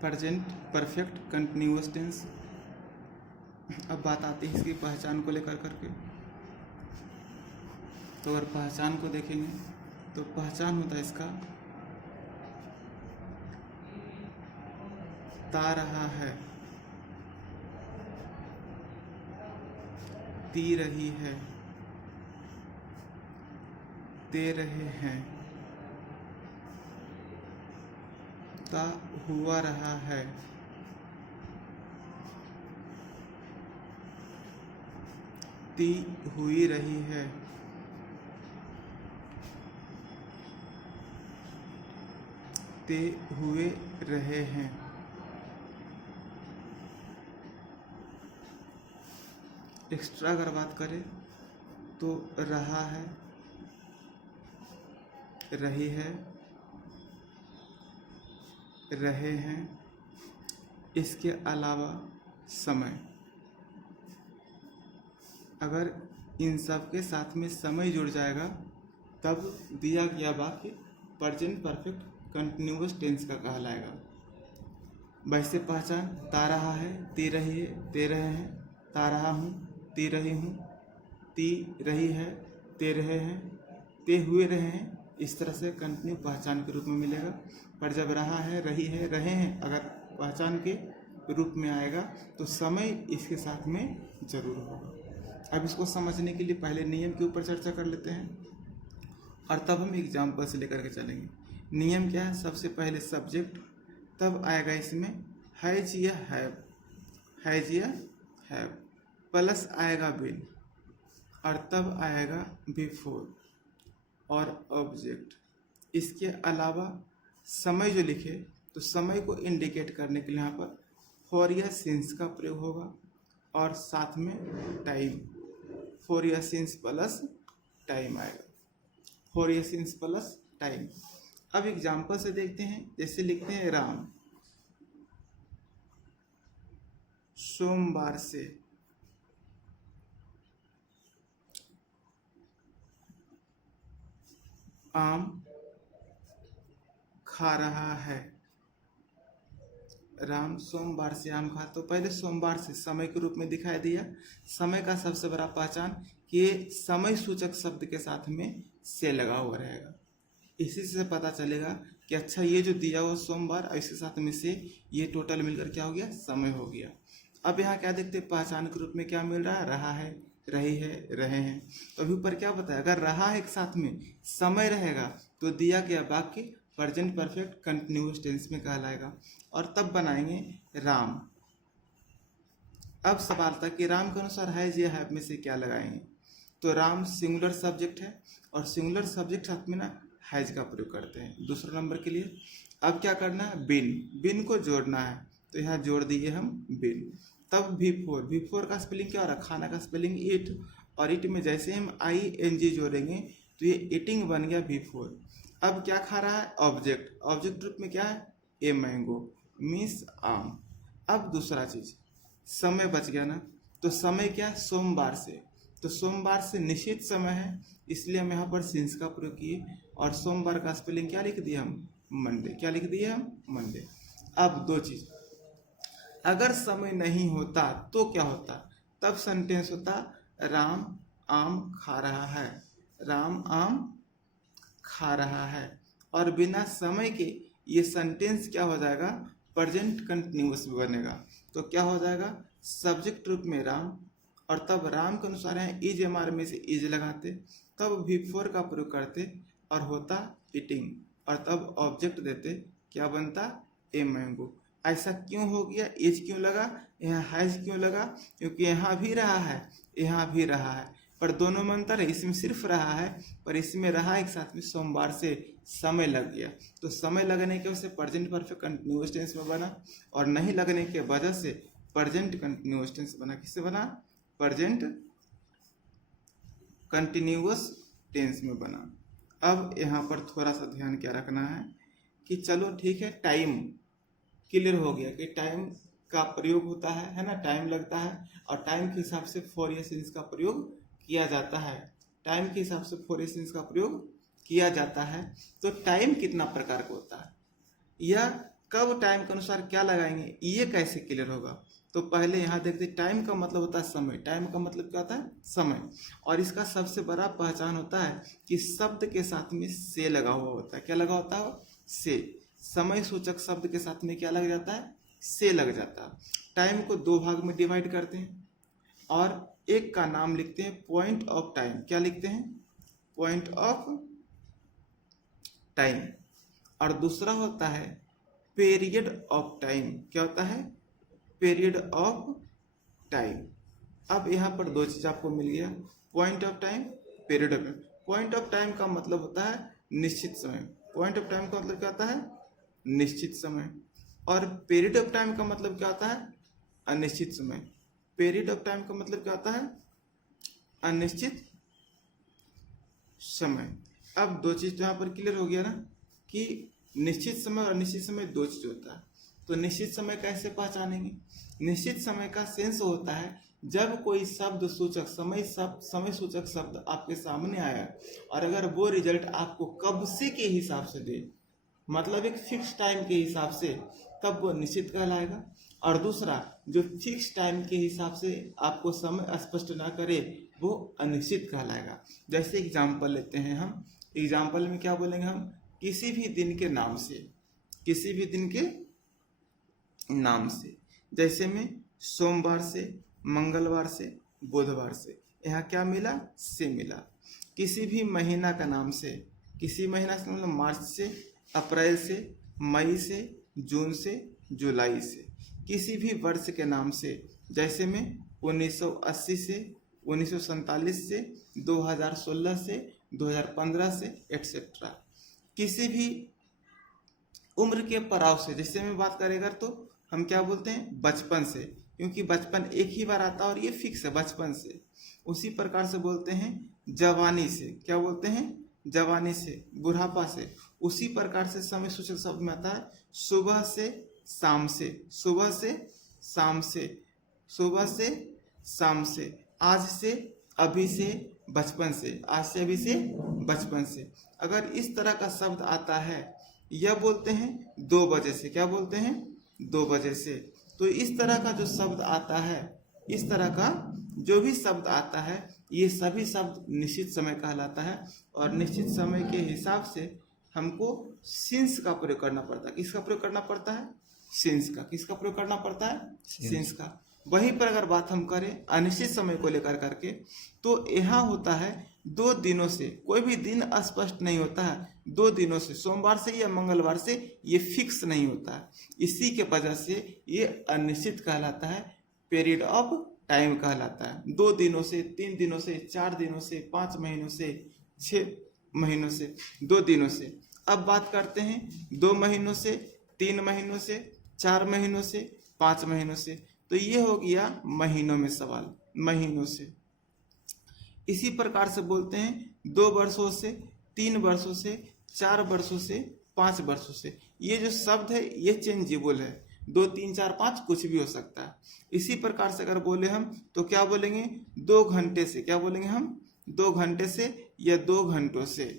Present perfect continuous tense. अब बात आती है इसकी पहचान को लेकर करके। तो अगर पहचान को देखेंगे तो पहचान होता है इसका ता रहा है, ती रही है, ते रहे हैं, ता हुआ रहा है, ती हुई रही है, ते हुए रहे हैं। एक्स्ट्रा अगर बात करें तो रहा है, रही है, रहे हैं, इसके अलावा समय। अगर इन सब के साथ में समय जुड़ जाएगा तब दिया गया वाक्य प्रेजेंट परफेक्ट कंटिन्यूअस टेंस का कहलाएगा। वैसे पहचान ता रहा है, ती रही है, ते रहे हैं, ता रहा हूँ, ती रही हूँ, ती रही है, ते रहे हैं, ते हुए रहे हैं। इस तरह से कंटिन्यू पहचान के रूप में मिलेगा। पर जब रहा है, रही है, रहे हैं अगर पहचान के रूप में आएगा तो समय इसके साथ में जरूर होगा। अब इसको समझने के लिए पहले नियम के ऊपर चर्चा कर लेते हैं और तब हम एग्जाम्पल से लेकर के चलेंगे। नियम क्या है? सबसे पहले सब्जेक्ट, तब आएगा इसमें हैज या हैव, हैज या हैव, प्लस आएगा बिन और तब आएगा बिफोर और ऑब्जेक्ट। इसके अलावा समय जो लिखे तो समय को इंडिकेट करने के लिए यहाँ पर फॉर या सिंस का प्रयोग होगा और साथ में टाइम, फॉर या सिंस प्लस टाइम आएगा, फॉर या सिंस प्लस टाइम। अब एग्जाम्पल से देखते हैं। जैसे लिखते हैं राम सोमवार से, आम खा रहा है। राम सोमवार से आम खा, तो पहले सोमवार से समय के रूप में दिखाई दिया। समय का सबसे बड़ा पहचान कि ये समय सूचक शब्द के साथ में से लगा हुआ रहेगा। इसी से पता चलेगा कि अच्छा ये जो दिया हुआ सोमवार और इसके साथ में से ये टोटल मिलकर क्या हो गया? समय हो गया। अब यहाँ क्या देखते हैं? पहचान के रूप में क्या मिल रहा है? रहा है, रही है, रहे हैं। तो अभी ऊपर क्या बताया? अगर रहा है एक साथ में समय रहेगा तो दिया गया वाक्य प्रेजेंट परफेक्ट कंटिन्यूअस टेंस में कहलाएगा। और तब बनाएंगे राम। अब सवाल था कि राम के अनुसार हैज या हैव में से क्या लगाएंगे? तो राम सिंगुलर सब्जेक्ट है और सिंगुलर सब्जेक्ट साथ में ना हैज का प्रयोग करते हैं दूसरे नंबर के लिए। अब क्या करना है? बिन, बिन को जोड़ना है तो यहाँ जोड़ दिए हम बिन। तब बिफोर, बिफोर का स्पेलिंग क्या हो रहा है? खाना का स्पेलिंग ईट, और ईट में जैसे हम ING जोड़ेंगे तो ये ईटिंग बन गया बिफोर। अब क्या खा रहा है? ऑब्जेक्ट, ऑब्जेक्ट रूप में क्या है? ए मैंगो मीन्स आम। अब दूसरा चीज समय बच गया ना, तो समय क्या? सोमवार से, तो सोमवार से निश्चित समय है इसलिए हम यहाँ पर सिंस का प्रयोग किए और सोमवार का स्पेलिंग क्या लिख दिया हम? मंडे। क्या लिख दिए हम? मंडे। अब दो चीज, अगर समय नहीं होता तो क्या होता? तब सेंटेंस होता राम आम खा रहा है, राम आम खा रहा है। और बिना समय के ये सेंटेंस क्या हो जाएगा? प्रेजेंट कंटिन्यूअस बनेगा। तो क्या हो जाएगा? सब्जेक्ट रूप में राम और तब राम के अनुसार है इज एमआर में से इज लगाते, तब बिफोर का प्रयोग करते और होता ईटिंग और तब ऑब्जेक्ट देते, क्या बनता? A mango. ऐसा क्यों हो गया? इज क्यों लगा? यहाँ हैज क्यों लगा? क्योंकि यहाँ भी रहा है, यहाँ भी रहा है, पर दोनों में अंतर है। इसमें सिर्फ रहा है पर इसमें रहा एक साथ में सोमवार से समय लग गया, तो समय लगने की वजह से प्रेजेंट परफेक्ट कंटिन्यूअस टेंस में बना और नहीं लगने के वजह से प्रेजेंट कंटिन्यूअस टेंस बना। किससे बना? प्रेजेंट कंटिन्यूअस टेंस में बना। अब यहाँ पर थोड़ा सा ध्यान क्या रखना है कि चलो ठीक है, टाइम क्लियर हो गया कि टाइम का प्रयोग होता है ना, टाइम लगता है और टाइम के हिसाब से फॉर या सिंस का प्रयोग किया जाता है, टाइम के हिसाब से फॉर या सिंस का प्रयोग किया जाता है। तो टाइम कितना प्रकार का होता है? यह कब टाइम के अनुसार क्या लगाएंगे, ये कैसे क्लियर होगा। तो पहले यहाँ देखते, टाइम का मतलब होता है समय, टाइम का मतलब क्या होता है, समय। और इसका सबसे बड़ा पहचान होता है कि शब्द के साथ में से लगा हुआ होता है। क्या लगा होता है, से। समय सूचक शब्द के साथ में क्या लग जाता है, से लग जाता है। टाइम को दो भाग में डिवाइड करते हैं और एक का नाम लिखते हैं पॉइंट ऑफ टाइम। क्या लिखते हैं, पॉइंट ऑफ टाइम। और दूसरा होता है पीरियड ऑफ टाइम। क्या होता है, पीरियड ऑफ टाइम। अब यहाँ पर दो चीज आपको मिल गया, point of time, period of time. Point of time का मतलब होता है निश्चित समय। पॉइंट ऑफ टाइम का मतलब क्या होता है, निश्चित समय। और पीरियड ऑफ टाइम का मतलब क्या होता है, अनिश्चित समय। पीरियड ऑफ टाइम का मतलब क्या होता है, अनिश्चित समय। अब दो चीज तो यहाँ पर क्लियर हो गया ना कि निश्चित समय और अनिश्चित समय दो चीज होता है। तो निश्चित समय कैसे पहचानेंगे, निश्चित समय का सेंस होता है जब कोई शब्द सूचक समय सूचक शब्द आपके सामने आया और अगर वो रिजल्ट आपको कब से के हिसाब से दे, मतलब एक फिक्स टाइम के हिसाब से, तब वो निश्चित कहलाएगा। और दूसरा, जो फिक्स टाइम के हिसाब से आपको समय स्पष्ट ना करे, वो अनिश्चित कहलाएगा। जैसे एग्जाम्पल लेते हैं हम, एग्जाम्पल में क्या बोलेंगे हम, किसी भी दिन के नाम से, किसी भी दिन के नाम से। जैसे में सोमवार से, मंगलवार से, बुधवार से, यहाँ क्या मिला, से मिला। किसी भी महीना का नाम से, किसी महीना से मतलब मार्च से, अप्रैल से, मई से, जून से, जुलाई से। किसी भी वर्ष के नाम से, जैसे में 1980 से, 1947 से, 2016 से, 2015 से, एटसेट्रा। किसी भी उम्र के पड़ाव से, जैसे में बात करेगा तो हम क्या बोलते हैं, बचपन से, क्योंकि बचपन एक ही बार आता है और ये फिक्स है, बचपन से। उसी प्रकार से बोलते हैं जवानी से, क्या बोलते हैं, जवानी से, बुढ़ापा से। उसी प्रकार से समय सूचक शब्द में आता है सुबह से शाम से, सुबह से शाम से, सुबह से शाम से, आज से, अभी से, बचपन से, आज से, अभी से, बचपन से। अगर इस तरह का शब्द आता है, यह बोलते हैं 2 बजे से, क्या बोलते हैं, 2 बजे से। तो इस तरह का जो शब्द आता है, इस तरह का जो भी शब्द आता है, ये सभी शब्द निश्चित समय कहलाता है। और निश्चित समय के हिसाब से हमको सिंस का प्रयोग करना पड़ता है। किसका प्रयोग करना पड़ता है, सिंस का। किसका प्रयोग करना पड़ता है, सिंस का। वहीं पर अगर बात हम करें अनिश्चित समय को लेकर करके, तो यहाँ होता है 2 दिनों से, कोई भी दिन स्पष्ट नहीं होता है। 2 दिनों से, सोमवार से या मंगलवार से, ये फिक्स नहीं होता है। इसी के वजह से ये अनिश्चित कहलाता है, पीरियड ऑफ टाइम कहलाता है। 2 दिनों से, 3 दिनों से, 4 दिनों से, 5 महीनों से, 6 महीनों से, 2 दिनों से। अब बात करते हैं 2 महीनों से, 3 महीनों से, 4 महीनों से, 5 महीनों से। तो ये हो गया महीनों में सवाल, महीनों से। इसी प्रकार से बोलते हैं 2 वर्षों से, 3 वर्षों से, 4 वर्षों से, 5 वर्षों से। ये जो शब्द है ये चेंजेबल है, 2, 3, 4, 5 कुछ भी हो सकता है। इसी प्रकार से अगर बोले हम तो क्या बोलेंगे, 2 घंटे से, क्या बोलेंगे हम, 2 घंटे से या 2 घंटों से।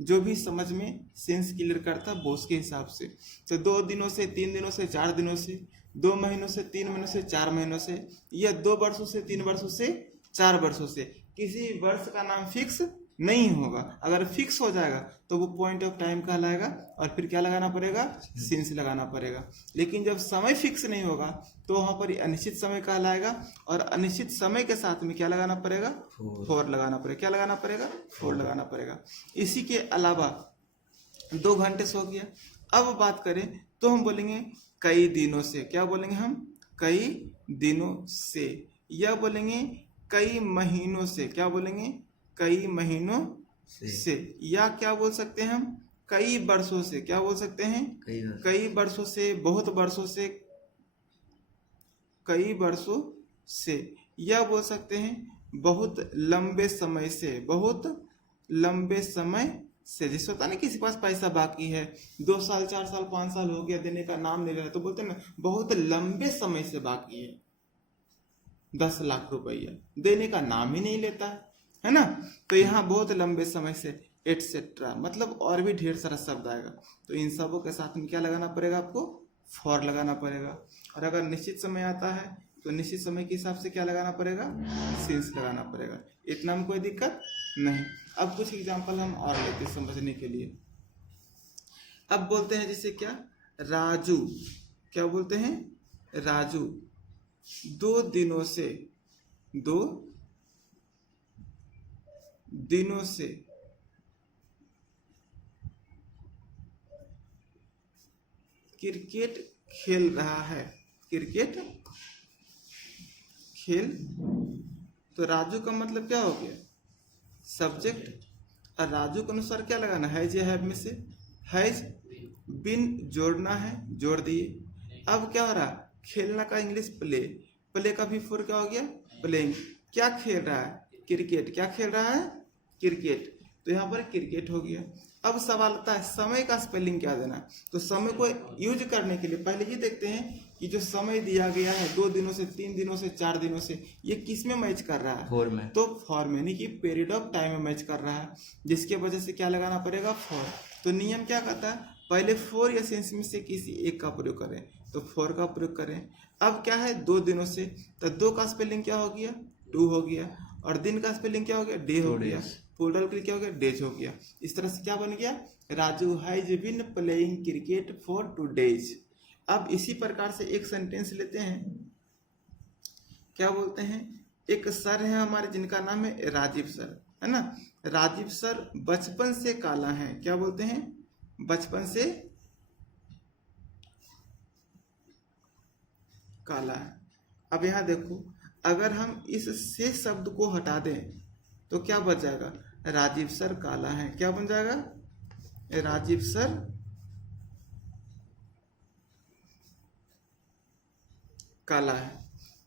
जो भी समझ में सेंस क्लियर करता है वो उसके हिसाब से। तो 2 दिनों से, 3 दिनों से, 4 दिनों से, 2 महीनों से, 3 महीनों से, 4 महीनों से, या 2 वर्षों से, 3 वर्षों से, 4 वर्षों से। किसी वर्ष का नाम फिक्स नहीं होगा। अगर फिक्स हो जाएगा तो वो पॉइंट ऑफ टाइम कहलाएगा और फिर क्या लगाना पड़ेगा, सिंस लगाना पड़ेगा। लेकिन जब समय फिक्स नहीं होगा तो वहां पर अनिश्चित समय कहलाएगा और अनिश्चित समय के साथ में क्या लगाना पड़ेगा, फोर लगाना पड़ेगा। क्या लगाना पड़ेगा, फोर लगाना पड़ेगा। इसी के अलावा 2 घंटे से हो गया। अब बात करें तो हम बोलेंगे कई दिनों से। क्या बोलेंगे हम, कई दिनों से। या बोलेंगे कई महीनों से। क्या बोलेंगे, कई महीनों से। या क्या बोल सकते हैं हम, कई वर्षों से। क्या बोल सकते हैं, कई वर्षों से, बहुत वर्षों से, कई वर्षों से। या बोल सकते हैं बहुत लंबे समय से, बहुत लंबे समय से। जैसे होता है ना किसी के पास पैसा बाकी है, 2 साल, 4 साल, 5 साल हो गया, देने का नाम नहीं ले रहा, तो बोलते हैं ना बहुत लंबे समय से बाकी है, 10 लाख रुपया, देने का नाम ही नहीं लेता है ना। तो यहाँ बहुत लंबे समय से, एटसेट्रा। मतलब और भी ढेर सारा शब्द आएगा। तो इन सबों के साथ में क्या लगाना पड़ेगा आपको, फॉर लगाना पड़ेगा, और अगर निश्चित समय आता है तो निश्चित समय के हिसाब से क्या लगाना पड़ेगा, सिंस लगाना पड़ेगा। इतना में कोई दिक्कत नहीं। अब कुछ एग्जांपल हम और लेते हैं समझने के लिए। अब बोलते हैं जैसे क्या, राजू, क्या बोलते हैं, राजू 2 दिनों से, 2 दिनों से क्रिकेट खेल रहा है, क्रिकेट खेल। तो राजू का मतलब क्या हो गया, सब्जेक्ट, और राजू के अनुसार क्या लगाना, हैज या हैव में से हैज बिन जोड़ना है, जोड़ दिए। अब क्या हो रहा, खेलना का इंग्लिश प्ले, प्ले का भी फॉर क्या हो गया, प्लेइंग। क्या खेल रहा है, क्रिकेट, क्या खेल रहा है, क्रिकेट। तो यहाँ पर क्रिकेट हो गया। अब सवाल आता है समय का स्पेलिंग क्या देना। तो समय को यूज करने के लिए पहले ये देखते हैं कि जो समय दिया गया है 2 दिनों से, 3 दिनों से, 4 दिनों से, ये किस में मैच कर रहा है, फॉर में। तो फॉर में, यानी कि पीरियड ऑफ टाइम में मैच कर रहा है, जिसके वजह से क्या लगाना पड़ेगा, फॉर। तो नियम क्या कहता है, पहले फॉर या सिंस में से किसी एक का प्रयोग करें, तो फॉर का प्रयोग करें। अब क्या है, 2 दिनों से, तो 2 का स्पेलिंग क्या हो गया, 2 हो गया, और दिन का स्पेलिंग क्या हो गया, डे हो गया, प्लूरल के लिए क्या हो गया, डेज हो गया। इस तरह से क्या बन गया, Raju has been playing cricket for 2 days। अब इसी प्रकार से एक सेंटेंस लेते हैं, क्या बोलते हैं, एक सर है हमारे जिनका नाम है राजीव सर, है ना। राजीव सर बचपन से काला है, क्या बोलते हैं, बचपन से काला है। अब यहाँ देखो, अगर हम इस से शब्द को हटा दें तो क्या बच जाएगा, राजीव सर काला है, क्या बन जाएगा, राजीव सर काला है।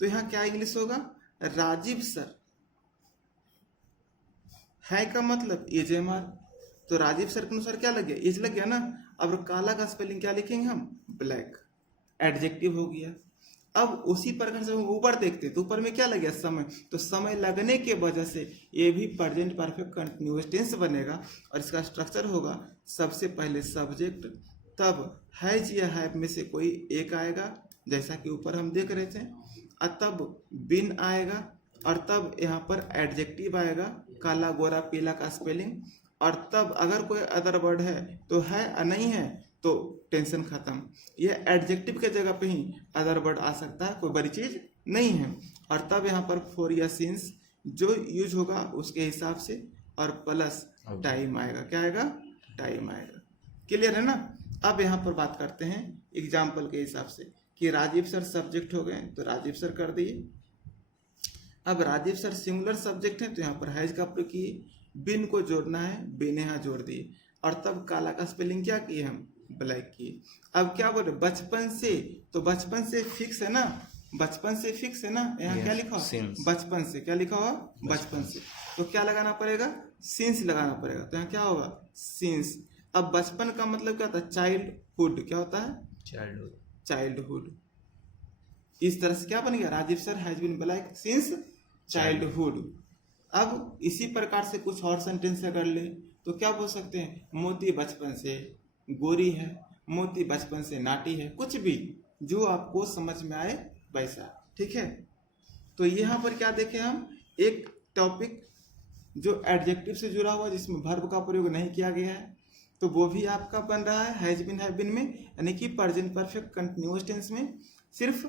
तो यहाँ क्या इंग्लिश होगा, राजीव सर, है का मतलब एज एम आर, तो राजीव सर के अनुसार क्या लग गया, एज लग गया ना। अब काला का स्पेलिंग क्या लिखेंगे हम, ब्लैक, एडजेक्टिव हो गया। अब उसी प्रकार से हम ऊपर देखते तो ऊपर में क्या लग गया, समय। तो समय लगने के वजह से ये भी प्रेजेंट परफेक्ट कंटिन्यूअस टेंस बनेगा, और इसका स्ट्रक्चर होगा, सबसे पहले सब्जेक्ट, तब हैज या हैव में से कोई एक आएगा, जैसा कि ऊपर हम देख रहे थे, और तब बिन आएगा, और तब यहाँ पर एडजेक्टिव आएगा, काला गोरा पीला का स्पेलिंग, और तब अगर कोई अदर वर्ड है तो है, और नहीं है तो टेंशन खत्म। ये एडजेक्टिव के जगह पे ही अदर वर्ड आ सकता है, कोई बड़ी चीज नहीं है। और तब यहाँ पर फॉर या सिंस जो यूज होगा उसके हिसाब से, और प्लस टाइम आएगा, क्या आएगा, टाइम आएगा। क्लियर है ना। अब यहाँ पर बात करते हैं एग्जाम्पल के हिसाब से, कि राजीव सर सब्जेक्ट हो गए तो राजीव सर कर दिए। अब राजीव सर सिंगुलर सब्जेक्ट है तो यहाँ पर हैज का प्रयोग किए, बिन को जोड़ना है, बिन यहाँ जोड़ दिए, और तब काला का स्पेलिंग क्या किए हम, ब्लैक किए। अब क्या बोले, बचपन से, तो बचपन से फिक्स है ना, बचपन से फिक्स है ना, यहाँ क्या लिखा हुआ, बचपन से, क्या लिखा हुआ, बचपन से। तो क्या लगाना पड़ेगा, सिंस लगाना पड़ेगा, तो यहाँ क्या होगा, सिंस। अब बचपन का मतलब क्या होता है, चाइल्डहुड, क्या होता है, चाइल्डहुड, चाइल्डहुड। इस तरह से क्या बन गया, Rajeev sir has been black since childhood. अब इसी प्रकार से कुछ और सेंटेंस अगर ले तो क्या बोल सकते हैं, मोती बचपन से गोरी है, मोती बचपन से नाटी है, कुछ भी जो आपको समझ में आए वैसा, ठीक है। तो यहाँ पर क्या देखें हम, एक टॉपिक जो एडजेक्टिव से जुड़ा हुआ जिसमें वर्ब का प्रयोग नहीं किया गया है, तो वो भी आपका बन रहा है हैज बीन हैव बीन में, यानी कि प्रेजेंट परफेक्ट कंटिन्यूअस टेंस में। सिर्फ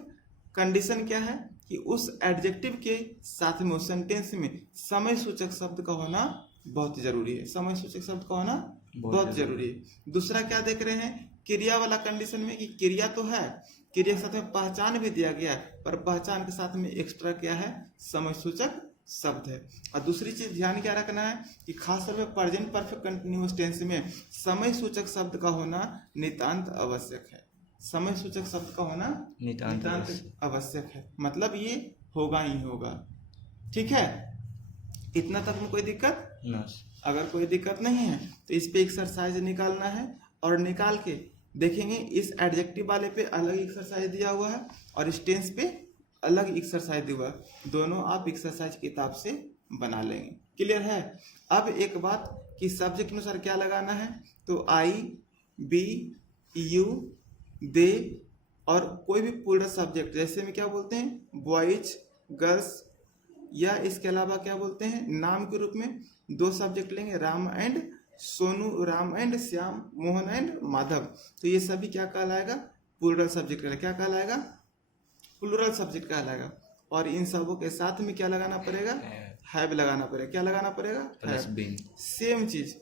कंडीशन क्या है कि उस एडजेक्टिव के साथ में उस सेंटेंस में समय सूचक शब्द का होना बहुत जरूरी है, समय सूचक शब्द का होना बहुत जरूरी है। दूसरा क्या देख रहे हैं, क्रिया वाला कंडीशन में, कि क्रिया तो है, क्रिया के साथ में पहचान भी दिया गया है, पर पहचान के साथ में एक्स्ट्रा क्या है, समय सूचक शब्द है। और दूसरी चीज ध्यान क्या रखना है कि खास तौर पर प्रेजेंट परफेक्ट कंटिन्यूअस टेंस में समय सूचक शब्द का होना नितांत आवश्यक है, समय सूचक शब्द का होना नितांत आवश्यक है, मतलब ये होगा ही होगा, ठीक है। इतना तक में कोई दिक्कत ना। अगर कोई दिक्कत नहीं है तो इस पे एक्सरसाइज निकालना है, और निकाल के देखेंगे इस एडजेक्टिव वाले पे अलग एक्सरसाइज दिया हुआ है और इस टेंस पे अलग एक्सरसाइज दिया हुआ है, दोनों आप एक्सरसाइज किताब से बना लेंगे। क्लियर है। अब एक बात कि सब्जेक्ट अनुसार क्या लगाना है, तो आई, बी, यू, दे, और कोई भी प्लूरल सब्जेक्ट जैसे में क्या बोलते हैं, बॉयज, गर्ल्स, या इसके अलावा क्या बोलते हैं, नाम के रूप में 2 सब्जेक्ट लेंगे, Ram and Sonu, Ram and Shyam, Mohan and Madhav, तो ये सभी क्या कहलाएगा, प्लूरल सब्जेक्ट कहलाएगा। क्या कहलाएगा, प्लूरल सब्जेक्ट कहलाएगा। और इन सबों के साथ में क्या लगाना पड़ेगा, हैव लगाना पड़ेगा। क्या लगाना पड़ेगा, प्लस बीन। सेम चीज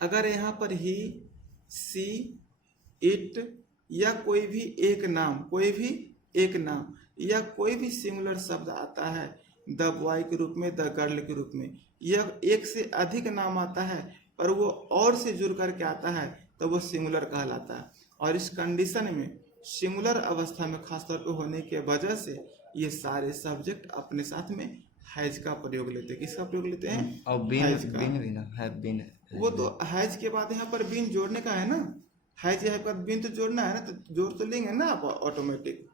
अगर यहाँ पर ही, सी, इट या कोई भी एक नाम या कोई भी सिंगुलर शब्द आता है द बॉय के रूप में, द गर्ल के रूप में, या एक से अधिक नाम आता है पर वो और से जुड़ करके आता है तो वो सिंगुलर कहलाता है। और इस कंडीशन में सिंगुलर अवस्था में खासतौर पे होने के वजह से ये सारे सब्जेक्ट अपने साथ में हैज का प्रयोग लेते हैं। किसका प्रयोग लेते हैं, और हैज का। बीन भी ना, हैव बीन, वो तो हैज के बाद यहाँ पर बीन जोड़ने का है ना, हैज यहाँ पर बीन तो जोड़ना है ना, तो जोड़ तो लेंगे ना आप ऑटोमेटिक।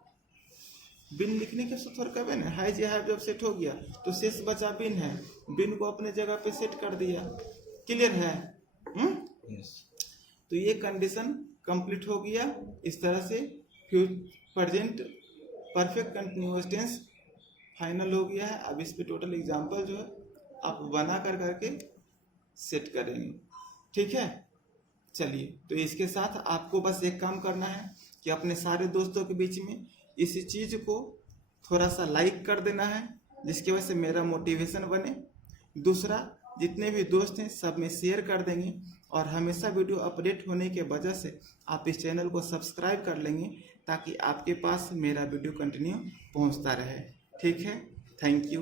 बिन लिखने के थोड़ा कभी ना, हैज या हैव जब सेट हो गया तो शेष बचा बिन है, बिन को अपने जगह पे सेट कर दिया। क्लियर है? तो ये कंडीशन कंप्लीट हो गया। इस तरह से present perfect continuous tense final हो गया है। अब इस पे टोटल एग्जांपल जो है आप बना कर करके सेट करेंगे। ठीक है, चलिए, तो इसके साथ आपको बस एक काम करना है कि अपने सारे दोस्तों के बीच में इस चीज को थोड़ा सा लाइक कर देना है, जिसकी वजह से मेरा मोटिवेशन बने। दूसरा, जितने भी दोस्त हैं सब में शेयर कर देंगे, और हमेशा वीडियो अपडेट होने के वजह से आप इस चैनल को सब्सक्राइब कर लेंगे ताकि आपके पास मेरा वीडियो कंटिन्यू पहुंचता रहे। ठीक है, थैंक यू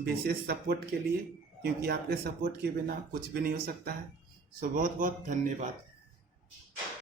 विशेष सपोर्ट के लिए, क्योंकि आपके सपोर्ट के बिना कुछ भी नहीं हो सकता है। सो बहुत बहुत धन्यवाद।